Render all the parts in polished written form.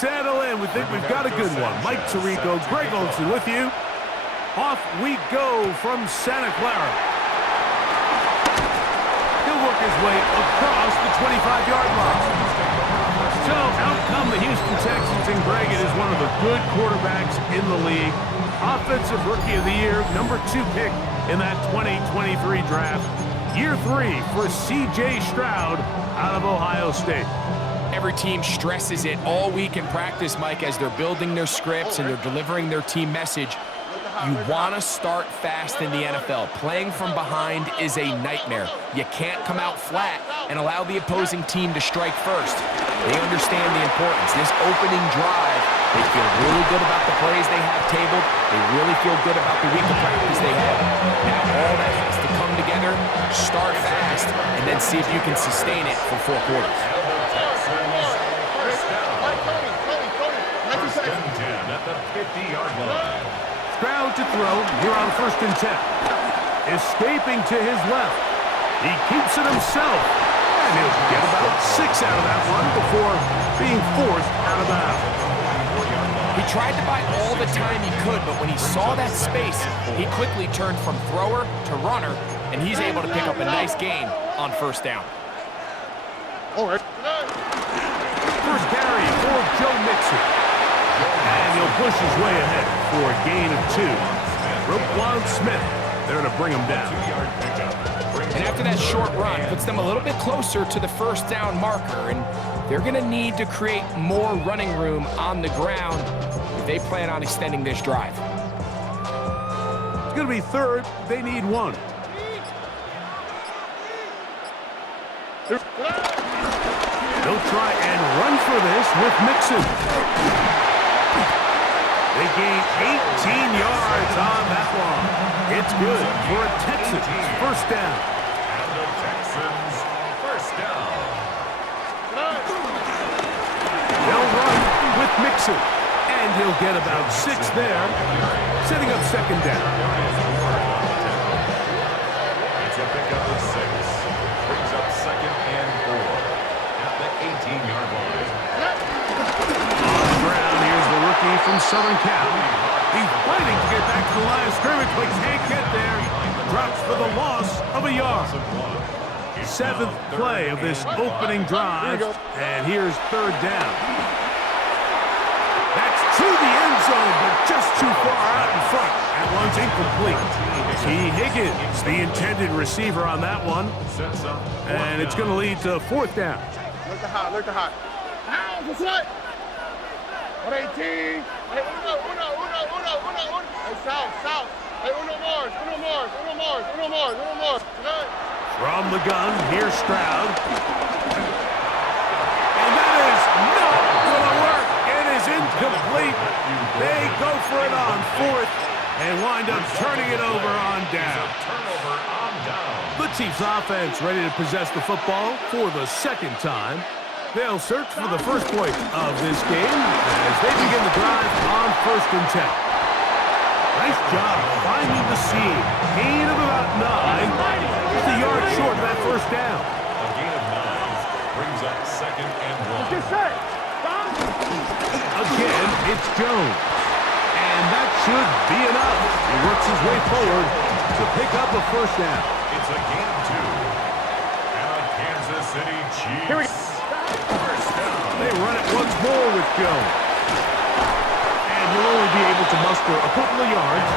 settle in. We think we've got a good one. Mike Tirico, Greg Olson with you. Off we go from Santa Clara. He'll work his way across the 25-yard line. So out come the Houston Texans, and Greg, it is one of the good quarterbacks in the league. Offensive Rookie of the Year, #2 pick in that 2023 draft. Year 3 for C.J. Stroud out of Ohio State. Every team stresses it all week in practice, Mike, as they're building their scripts and they're delivering their team message. You want to start fast in the NFL. Playing from behind is a nightmare. You can't come out flat and allow the opposing team to strike first. They understand the importance. This opening drive, they feel really good about the plays they have tabled. They really feel good about the week of practice they have. Now all that has to come together, start fast, and then see if you can sustain it for 4 quarters. At the 50-yard line. Stroud to throw here on 1st and 10. Escaping to his left. He keeps it himself. And he'll get about 6 out of that one before being forced out of bounds. He tried to buy all the time he could, but when he saw that space, he quickly turned from thrower to runner, and he's able to pick up a nice gain on 1st down. All right. First carry for Joe Mixon. And he'll push his way ahead for a gain of 2. Roquan Smith there to bring him down. And after that short run, puts them a little bit closer to the 1st down marker, and they're going to need to create more running room on the ground if they plan on extending this drive. It's going to be 3rd. They need 1. They'll try and run for this with Mixon. They gain 18 yards on that one. It's good for a Texans 1st down. And the Texans 1st down. They'll run with Mixon. And he'll get about 6 there, setting up 2nd down. It's a pickup of 6. Brings up 2nd and 4 at the 18-yard line. On the ground, here's the rookie from Southern Cal. He's fighting to get back to the line of scrimmage, but can't get there. Drops for the loss of a yard. 7th play of this opening drive, and here's 3rd down. That's to the end zone, but just too far out in front. That one's incomplete. T. Higgins, the intended receiver on that one, and it's going to lead to 4th down. Look the hot. What's that? 118. Hey, uno. Hey, south. Hey, uno more. From the gun, here's Stroud. And that is not going to work. It is incomplete. They go for it on 4th and wind up turning it over on down. The Chiefs offense ready to possess the football for the 2nd time. They'll search for the first point of this game as they begin the drive on 1st and 10. Nice job finding the seam. Gain of about 9. Just a yard short of that 1st down. A gain of 9 brings up 2nd and 1. Again, it's Jones. And that should be enough. He works his way forward to pick up a 1st down. It's a gain of 2. And the Kansas City Chiefs. Here we go. They run it once more with Jones. And he'll only be able to muster a couple of yards.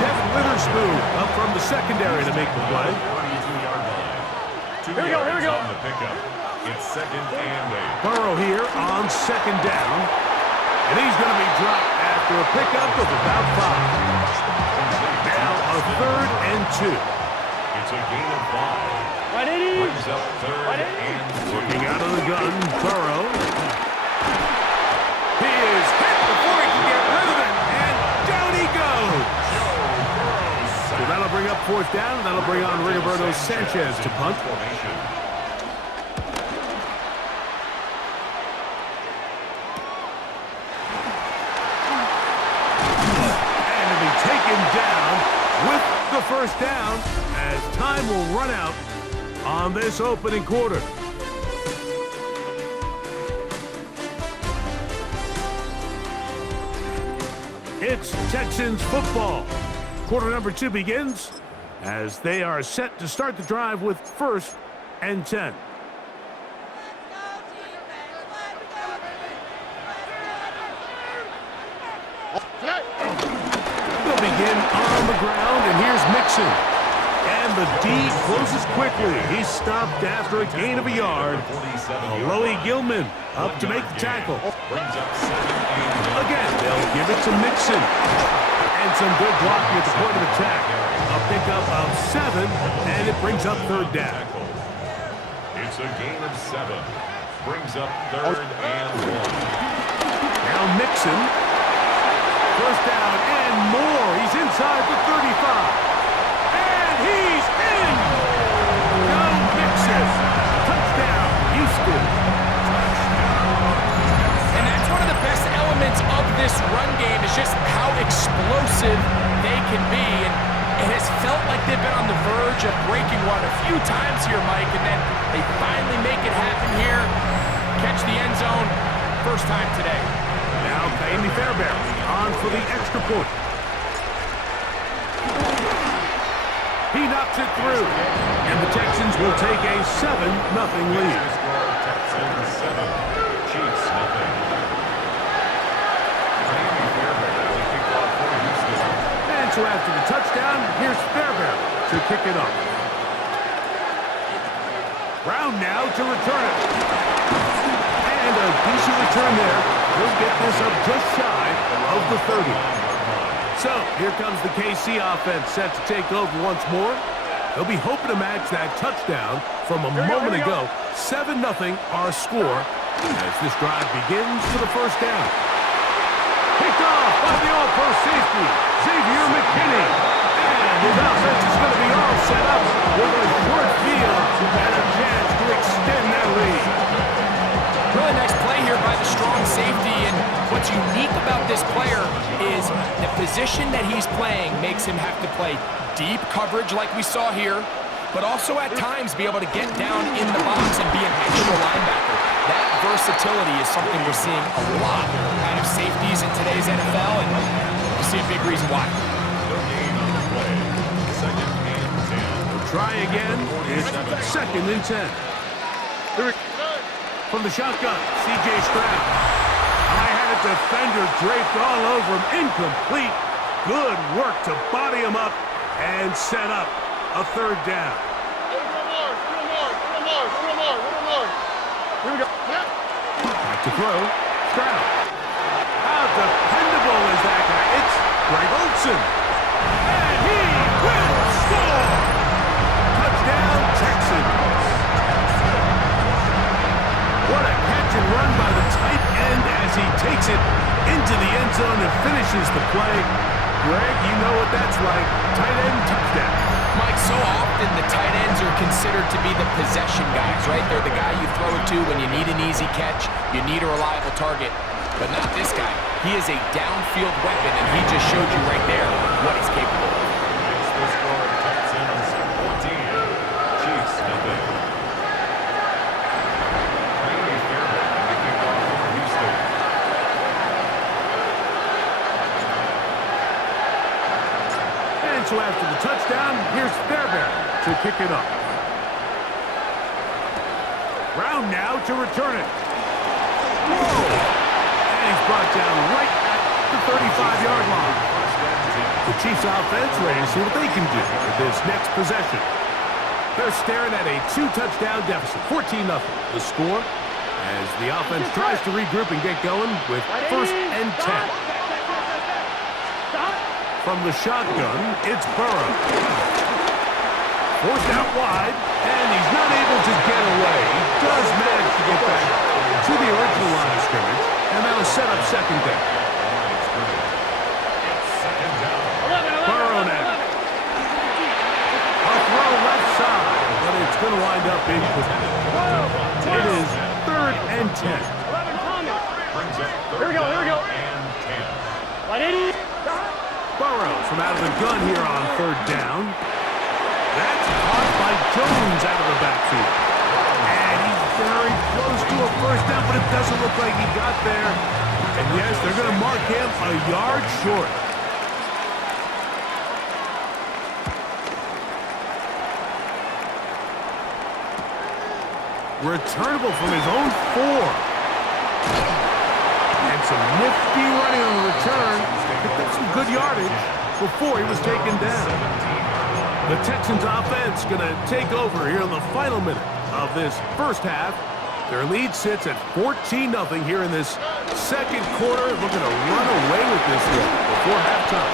Devin Witherspoon up from the secondary to make the play. 32-yard line. 2 Here we yards go. on the pickup. It's 2nd and 8. Burrow here on 2nd down. And he's going to be dropped after a pickup of about 5. Now a 3rd and 2. It's a gain of 5. Brings up 3rd and 2. Looking out of the gun, Burrow. He is hit before he can get rid of it, and down he goes. So that'll bring up 4th down, and that'll bring on Rigoberto Sanchez to punt. And to be taken down with the 1st down as time will run out on this opening quarter. It's Texans football. Quarter number 2 begins as they are set to start the drive with 1st and 10. They'll begin on the ground, and here's Mixon. And the D closes quickly. He's stopped after a gain of a yard. Alohi Gilman up to make the tackle. Again, they'll give it to Mixon. And some good blocking at the point of attack. A pickup of 7, and it brings up 3rd down. It's a gain of 7. Brings up 3rd and 1. Now Mixon. 1st down and more. He's inside the 35. And he's in! No Mixon. Touchdown, Houston. And that's one of the best elements of this run game is just how explosive they can be. And it has felt like they've been on the verge of breaking one a few times here, Mike, and then they finally make it happen here. Catch the end zone, 1st time today. Now Kaimi Fairbairn on for the extra point. He knocks it through, and the Texans will take a 7-0 lead. Texans 7, Chiefs 0. And so after the touchdown, here's Fairbairn to kick it off. Brown now to return it. And a decent return there. He'll get this up just shy of the 30. So here comes the KC offense set to take over once more. They'll be hoping to match that touchdown from a moment ago. 7-0 our score as this drive begins for the 1st down. Picked off by the all-pro safety, Xavier McKinney. And his offense is going to be all set up with a short field and a chance to extend their lead. Really nice play here by the strong safety, and what's unique about this player is the position that he's playing makes him have to play deep coverage like we saw here, but also at times be able to get down in the box and be an extra linebacker. That versatility is something we're seeing a lot out of safeties in today's NFL, and you see a big reason why. Try again. It's 2nd and 10. From the shotgun, C.J. Stroud. I had a defender draped all over him. Incomplete. Good work to body him up and set up a 3rd down. Here we go. Back to throw. Stroud. How dependable is that guy? It's Greg Olsen. And he will score. Touchdown, Texans. What a catch and run by the tight end as he takes it into the end zone and finishes the play. Greg, you know what that's like. Tight end touchdown. Mike, so often the tight ends are considered to be the possession guys, right? They're the guy you throw it to when you need an easy catch, you need a reliable target. But not this guy. He is a downfield weapon, and he just showed you right there what he's capable of. It's the score, Texans 14, Chiefs 0. So after the touchdown, here's Fairbairn to kick it up. Brown now to return it. Whoa! And he's brought down right at the 35-yard line. The Chiefs offense ready to see what they can do with this next possession. They're staring at a 2-touchdown deficit, 14-0. The score as the offense tries to regroup and get going with 1st and 10. From the shotgun, it's Burrow. Forced out wide, and he's not able to get away. He does manage to get back to the original line of scrimmage, and that'll set up 2nd down. Burrow now. A throw left side, but it's going to wind up incomplete. It is 3rd and 10. Here we go. Burrow from out of the gun here on 3rd down. That's caught by Jones out of the backfield. And he's very close to a 1st down, but it doesn't look like he got there. And yes, they're going to mark him a yard short. Returnable from his own 4. And some nifty running on the return. Picked up some good yardage before he was taken down. The Texans offense going to take over here in the final minute of this first half. Their lead sits at 14-0 here in this second quarter. Looking to run away with this one before halftime.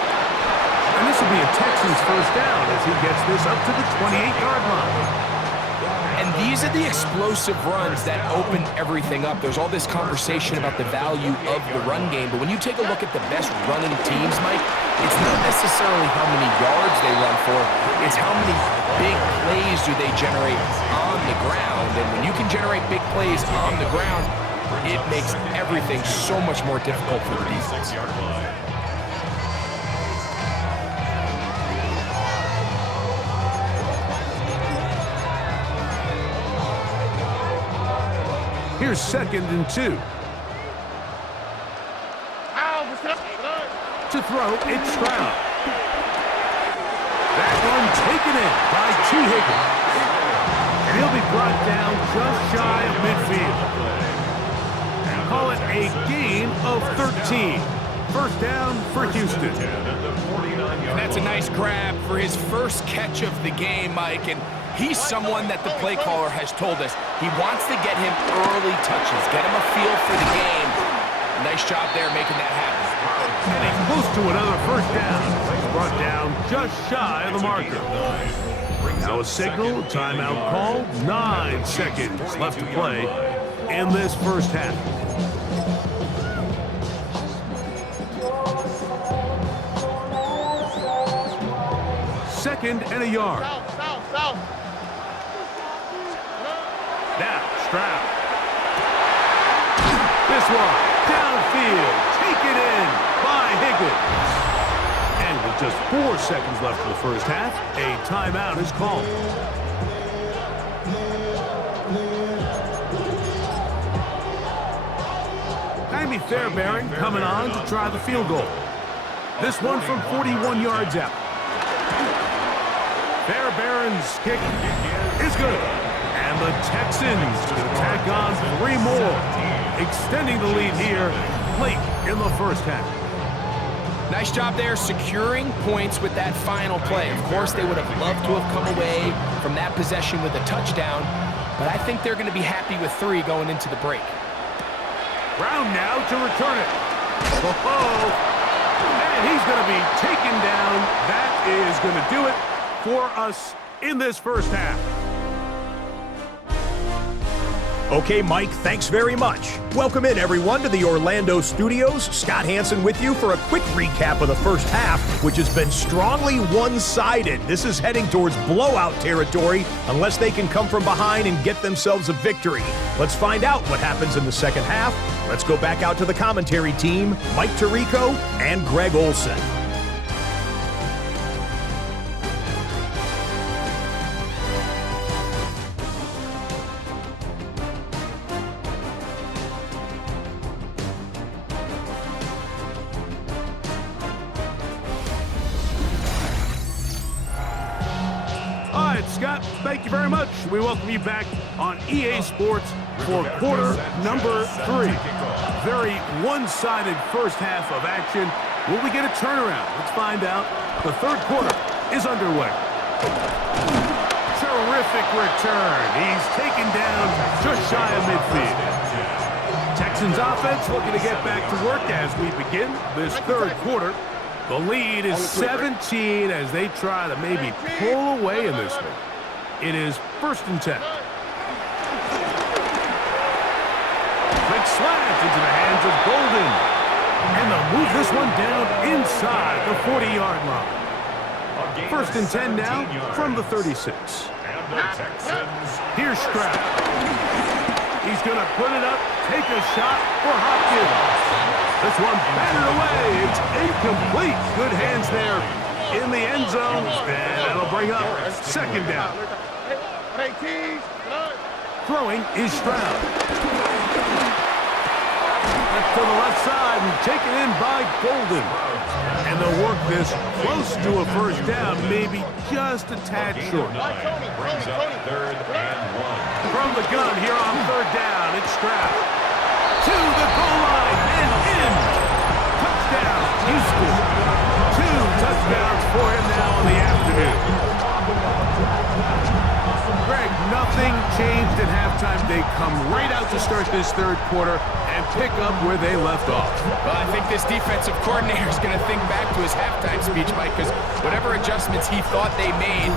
And this will be a Texans first down as he gets this up to the 28-yard line. And these are the explosive runs that open everything up. There's all this conversation about the value of the run game, but when you take a look at the best running teams, Mike, it's not necessarily how many yards they run for, it's how many big plays do they generate on the ground. And when you can generate big plays on the ground, it makes everything so much more difficult for the defense. Here's 2nd and 2. To throw, it's Stroud. That one taken in by T. Higgins. And he'll be brought down just shy of midfield. Call it a gain of 13. First down for Houston. And that's a nice grab for his first catch of the game, Mike. And he's someone that the play caller has told us he wants to get him early touches, get him a feel for the game. Nice job there making that happen. And he's close to another first down. He's brought down just shy of the marker. Now a signal, timeout call, 9 seconds left to play in this first half. Second and a yard. South. Now, Stroud. This one, downfield, taken in by Higgins. And with just 4 seconds left in the first half, a timeout is called. Jamie Fairbairn coming on to try the field goal. This one from 41 yards out. Fairbairn's kick is good. And the Texans will tack on 3 more, extending the lead here late in the first half. Nice job there securing points with that final play. Of course, they would have loved to have come away from that possession with a touchdown, but I think they're going to be happy with 3 going into the break. Brown now to return it. And he's going to be taken down. That is going to do it for us in this first half. Okay, Mike, thanks very much. Welcome in, everyone, to the Orlando studios. Scott Hansen with you for a quick recap of the first half, which has been strongly one-sided. This is heading towards blowout territory unless they can come from behind and get themselves a victory. Let's find out what happens in the second half. Let's go back out to the commentary team, Mike Tirico and Greg Olson. Scott, thank you very much. We welcome you back on EA Sports for quarter number 3. Very one-sided first half of action. Will we get a turnaround? Let's find out. The third quarter is underway. Terrific return. He's taken down just shy of midfield. Texans offense looking to get back to work as we begin this third quarter. The lead is 17 as they try to maybe pull away in this one. It is 1st and 10. Quick slant into the hands of Golden. And they'll move this one down inside the 40-yard line. 1st and 10 now from the 36. Here's Stroud. He's going to put it up, take a shot for Hopkins. This one batted away. It's incomplete. Good hands there in the end zone. And that'll bring up 2nd down. Throwing is Stroud. To the left side and taken in by Golden. And they'll work this close to a first down, maybe just a tad short. Brings up 3rd and 1. From the gun here on 3rd down, it's Stroud. To the goal line and in. Touchdown, Houston. 2 touchdowns for him now in the afternoon. Greg, nothing changed at halftime. They come right out to start this 3rd quarter and pick up where they left off. Well, I think this defensive coordinator is going to think back to his halftime speech, Mike, because whatever adjustments he thought they made,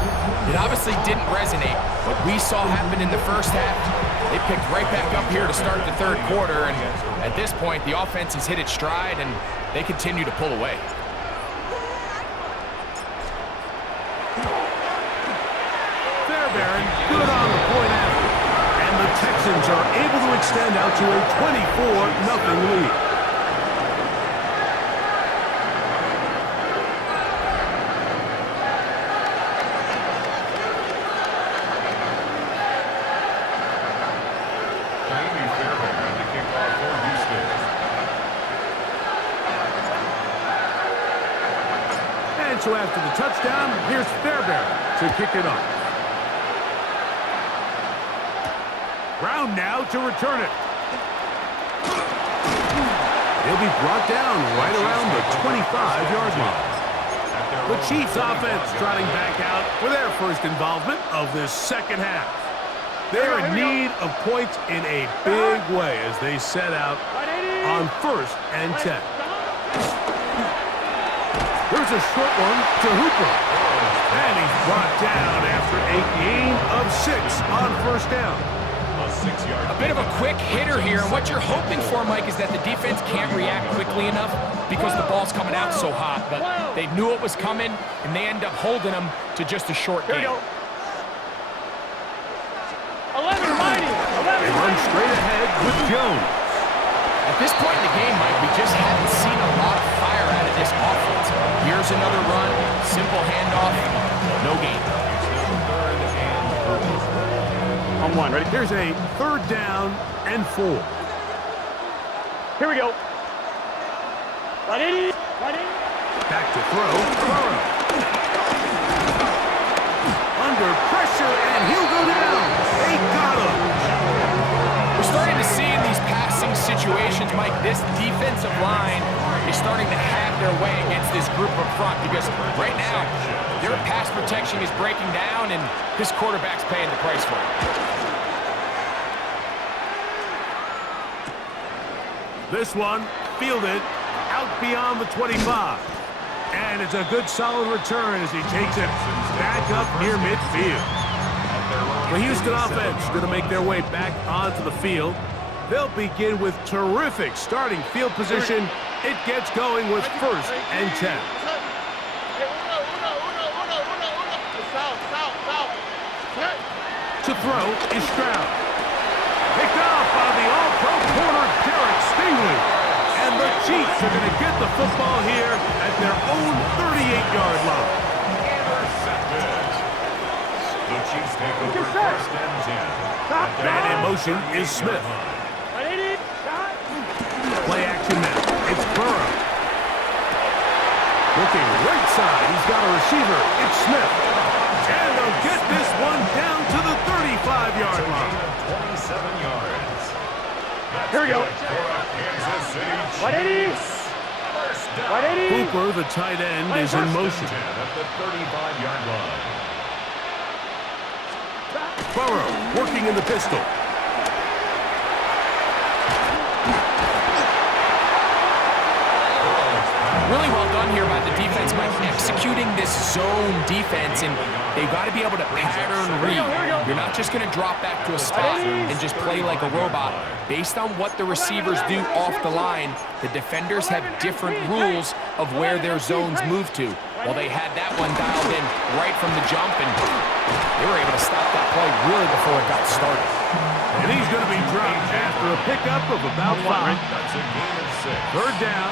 it obviously didn't resonate. What we saw happen in the first half, they picked right back up here to start the 3rd quarter, and at this point, the offense has hit its stride, and they continue to pull away. Fairbairn, good on the point after. And the Texans are able to extend out to a 24-0 lead. Jamie Fairbairn, the kickoff for Houston. And so after the touchdown, here's Fairbairn to kick it off. Brown now to return it. He'll be brought down right around the 25-yard line. The Chiefs offense trotting back out for their first involvement of this second half. They're in need of points in a big way as they set out on 1st and 10. There's a short one to Hooper. And he's brought down after a gain of 6 on 1st down. A bit of a quick hitter here, and what you're hoping for, Mike, is that the defense can't react quickly enough because the ball's coming out so hot. But they knew it was coming, and they end up holding them to just a short gain. 11 mighty. They run straight ahead with Jones. At this point in the game, Mike, we just haven't seen a lot of fire out of this offense. Here's another run, simple handoff, no gain. On 1, ready? Here's a 3rd down and 4. Here we go. Ready? Back to throw. Burrow. Under pressure, and he'll go down. They got him. We're starting to see in these passing situations, Mike, this defensive line is starting to have their way against this group up front because right now, their pass protection is breaking down, and this quarterback's paying the price for it. This one fielded out beyond the 25. And it's a good solid return as he takes it back up near midfield. The Houston offense going to make their way back onto the field. They'll begin with terrific starting field position. It gets going with 1st and 10. To throw is Stroud. Picked off by the all-pro corner, Derek Stingley. And the Chiefs are going to get the football here at their own 38-yard line. Intercepted. The Chiefs take over 1st and 10. Man in motion is Smith. Play action now. It's Burrow. Looking right side. He's got a receiver. It's Smith. And they'll get this one down to the 35-yard line. 27 yards. Here we go. Kansas City Chiefs. Hooper, the tight end, is in motion. At the 35-yard line. Burrow working in the pistol. Really well done here by the defense, Mike, executing this zone defense, and they've got to be able to pattern read. You're not just going to drop back to a spot and just play like a robot. Based on what the receivers do off the line, the defenders have different rules of where their zones move to. Well, they had that one dialed in right from the jump, and they were able to stop that play really before it got started. And he's going to be dropped after a pickup of about 5. That's a gain of 6. 3rd down,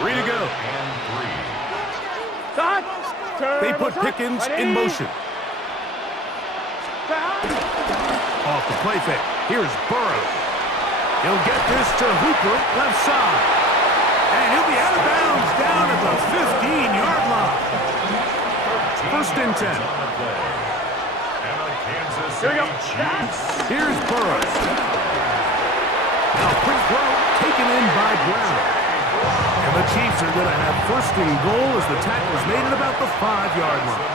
3 to go. And 3. They put Pickens in motion. Off the play fake. Here's Burrow. He'll get this to Hooper, left side. And he'll be out of bounds down at the 15-yard line. First and 10. Here we go. Here's Burrow. Now quick throw taken in by Brown. And the Chiefs are going to have first and goal as the tackle is made at about the 5-yard line.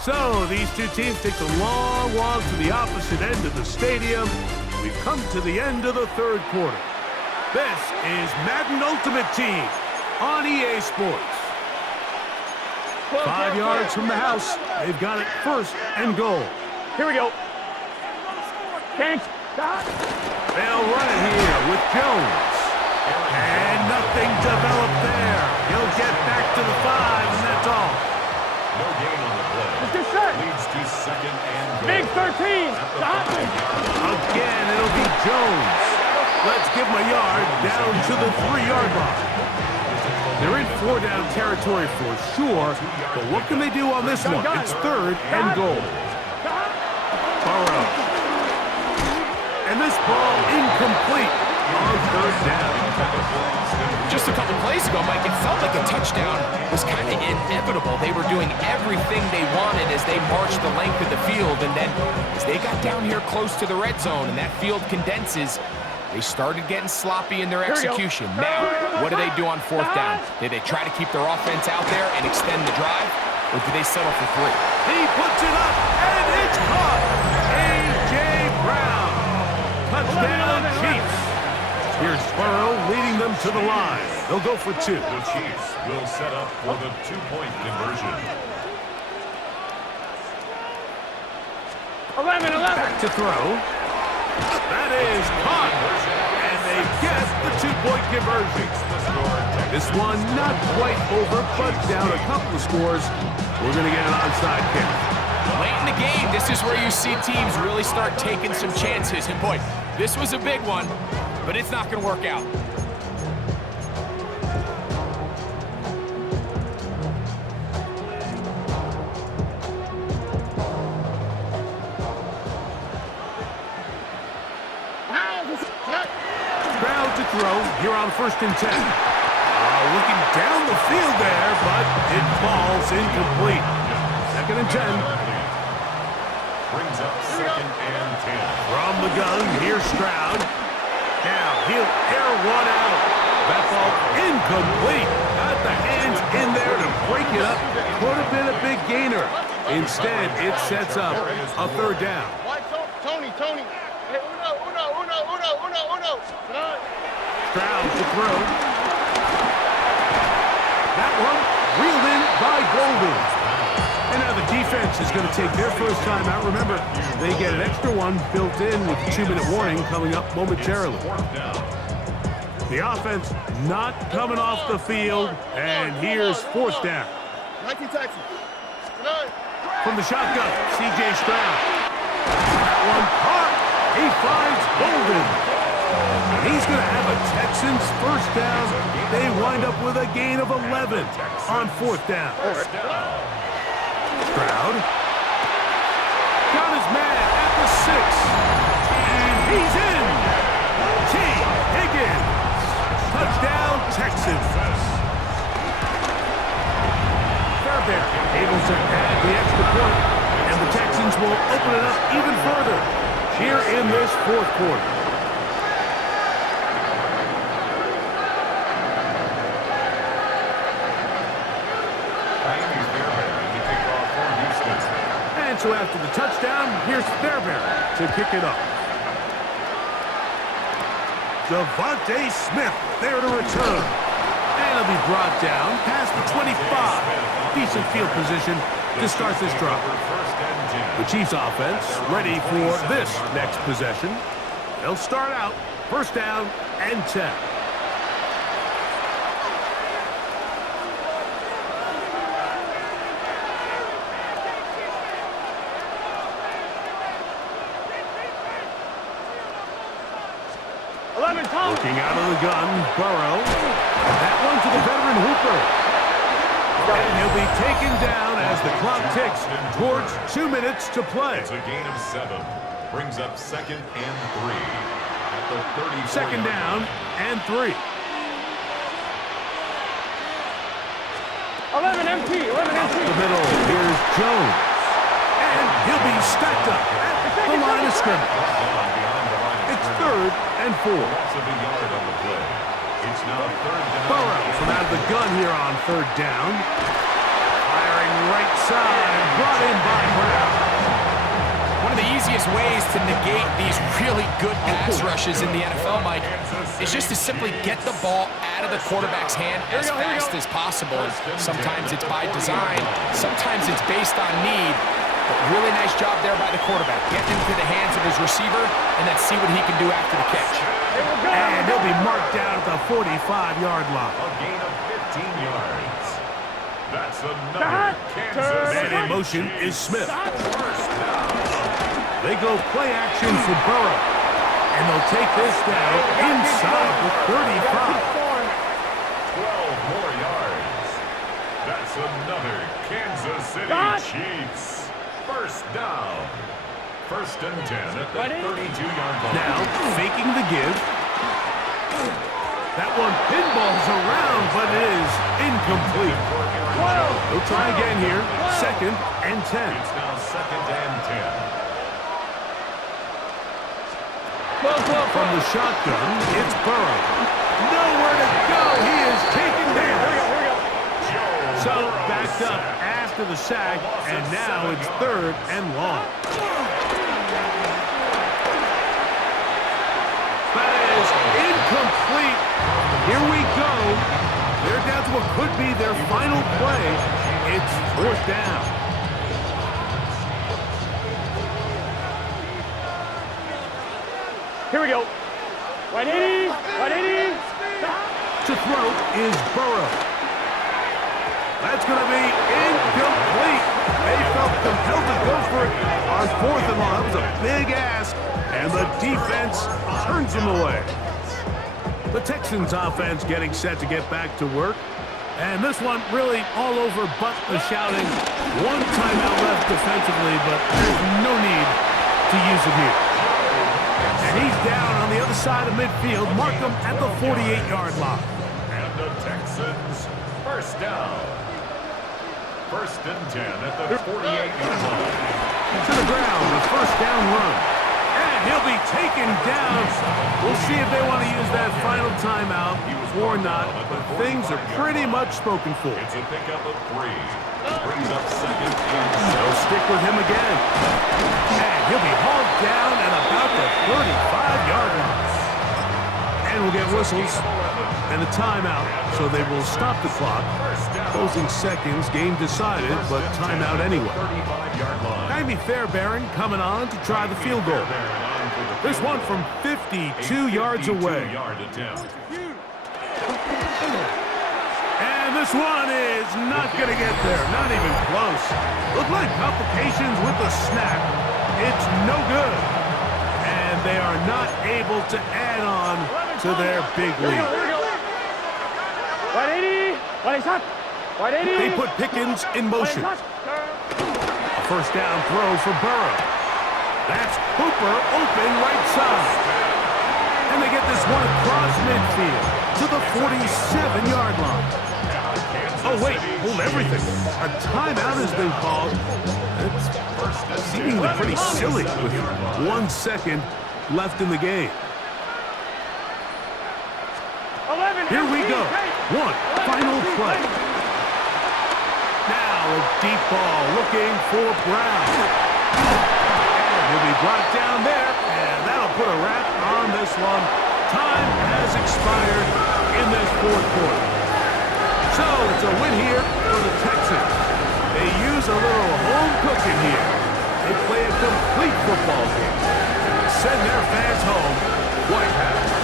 So these two teams take the long walk to the opposite end of the stadium. We've come to the end of the third quarter. This is Madden Ultimate Team on EA Sports. 5 yards from the house. They've got it first and goal. Here we go. Thanks. They'll run it here with Jones. And nothing developed there. He'll get back to the 5, and that's all. No gain on the play. Let's get set. Leads to second and goal. Big 13. Again, it'll be Jones. Let's give him a yard down to the 3-yard line. They're in 4-down territory for sure, but what can they do on this one? It's third and goal. Burrow. And this ball incomplete on third down. Just a couple plays ago, Mike, it felt like a touchdown was kind of inevitable. They were doing everything they wanted as they marched the length of the field, and then as they got down here close to the red zone and that field condenses, they started getting sloppy in their execution. Now, what do they do on fourth down? Do they try to keep their offense out there and extend the drive, or do they settle for 3? He puts it up, and it's caught. A.J. Brown. Touchdown, Chiefs. Here's Burrow leading them to the line. They'll go for 2. The Chiefs will set up for the 2-point conversion. 11. Back to throw. That is caught. And they get the 2-point conversion. This one not quite over, but down a couple of scores. We're going to get an onside kick. Late in the game, this is where you see teams really start taking some chances. And boy, this was a big one, but it's not going to work out. Brown to throw here on first and 10. Looking down the field there, but it falls incomplete. Second and 10. Brings up second and 10. From the gun, here's Stroud. Now he'll air one out. That ball incomplete. Got the hands in there to break it up. Could have been a big gainer. Instead, it sets up a third down. Tony. Hey, uno. Stroud to throw. That one reeled in by Golden. And now the defense is going to take their first time out. Remember, they get an extra one built in with the 2-minute warning coming up momentarily. The offense not coming off the field, and here's fourth down. 19 Texans. From the shotgun, C.J. Stroud. That one caught. He finds Golden. He's going to have a Texans first down. They wind up with a gain of 11 on fourth down. Stroud got his man at the 6. And he's in. T. Higgins. Touchdown, Texans. Fairbairn able to add the extra point, and the Texans will open it up even further here in this fourth quarter. And so after the touchdown, here's Fairbairn to kick it up. Devontae Smith there to return. And he'll be brought down past the 25. Decent field position to start this drive. The Chiefs offense ready for this next possession. They'll start out first down and 10. Looking out of the gun, Burrow. That one to the veteran Hooper. And he'll be taken down as the clock ticks towards 2 minutes to play. It's a gain of 7. Brings up 2nd and 3 at the 34. Second down and 3. 11 MT. 11 MT. The middle, here's Jones. And he'll be stacked up at the line of scrimmage. It's 3rd and 4. Loss of a yard on the play. It's now 3rd down. Burrow from out of the gun here on 3rd down. Firing right side, brought in by Brown. One of the easiest ways to negate these really good pass rushes in the NFL, Mike, is just to simply get the ball out of the quarterback's hand as fast as possible. And sometimes it's by design, sometimes it's based on need. But really nice job there by the quarterback. Get into the hands of his receiver and then see what he can do after the catch. And he'll be marked down at the 45-yard line. A gain of 15 yards. That's another Kansas Man in motion is Smith. They go play action for Burrow. And they'll take this down inside the 35. 12 more yards. That's another Kansas City Chiefs. First down. 1st and 10 at the 32-yard line. Now, faking the give. That one pinballs around, but it is incomplete. They'll try again here. 2nd and 10. It's now 2nd and 10. From the shotgun, it's Burrow. Nowhere to go. He is taken down. So, backed up after the sack, and now it's 3rd and long. That is incomplete. Here we go. They're down to what could be their final play. It's 4th down. Here we go. 180. 180. To throw is Burrow. That's going to be incomplete. They felt compelled to go for it on 4th and long. That was a big ask, and the defense turns him away. The Texans offense getting set to get back to work. And this one really all over but the shouting. One timeout left defensively, but there's no need to use it here. And he's down on the other side of midfield. Mark him at the 48-yard line. And the Texans, first down. 1st and 10 at the 48-yard line. To the ground, the first down run. And he'll be taken down. We'll see if they want to use that final timeout or not, but things are pretty much spoken for. It's a pickup of 3. Brings up 2nd and They'll stick with him again. And he'll be hauled down at about the 35-yard line. And we'll get whistles and a timeout, so they will stop the clock. Closing seconds, game decided, but timeout anyway. 35-yard line. Can be fair, Barron, coming on to try the field goal. This one from 52 yards away. 52-yard attempt. And this one is not going to get there, not even close. Look like complications with the snap. It's no good. And they are not able to add on to their big lead. 180. 180. 180. They put Pickens in motion. A first down throw for Burrow. That's Hooper open right side. And they get this one across midfield to the 47-yard line. Oh, wait, hold everything. A timeout has been called. It's seemingly pretty silly with 1 second left in the game. Here we go. One final play. Now a deep ball looking for Brown. And he'll be brought down there, and that'll put a wrap on this one. Time has expired in this 4th quarter. So it's a win here for the Texans. They use a little home cooking here. They play a complete football game. And they send their fans home quite happy.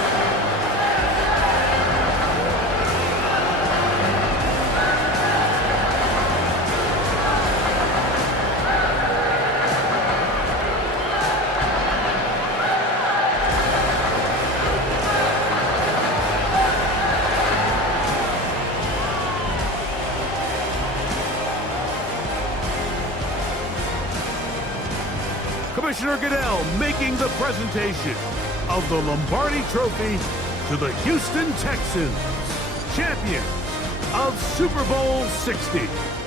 Commissioner Goodell making the presentation of the Lombardi Trophy to the Houston Texans, champions of Super Bowl 60.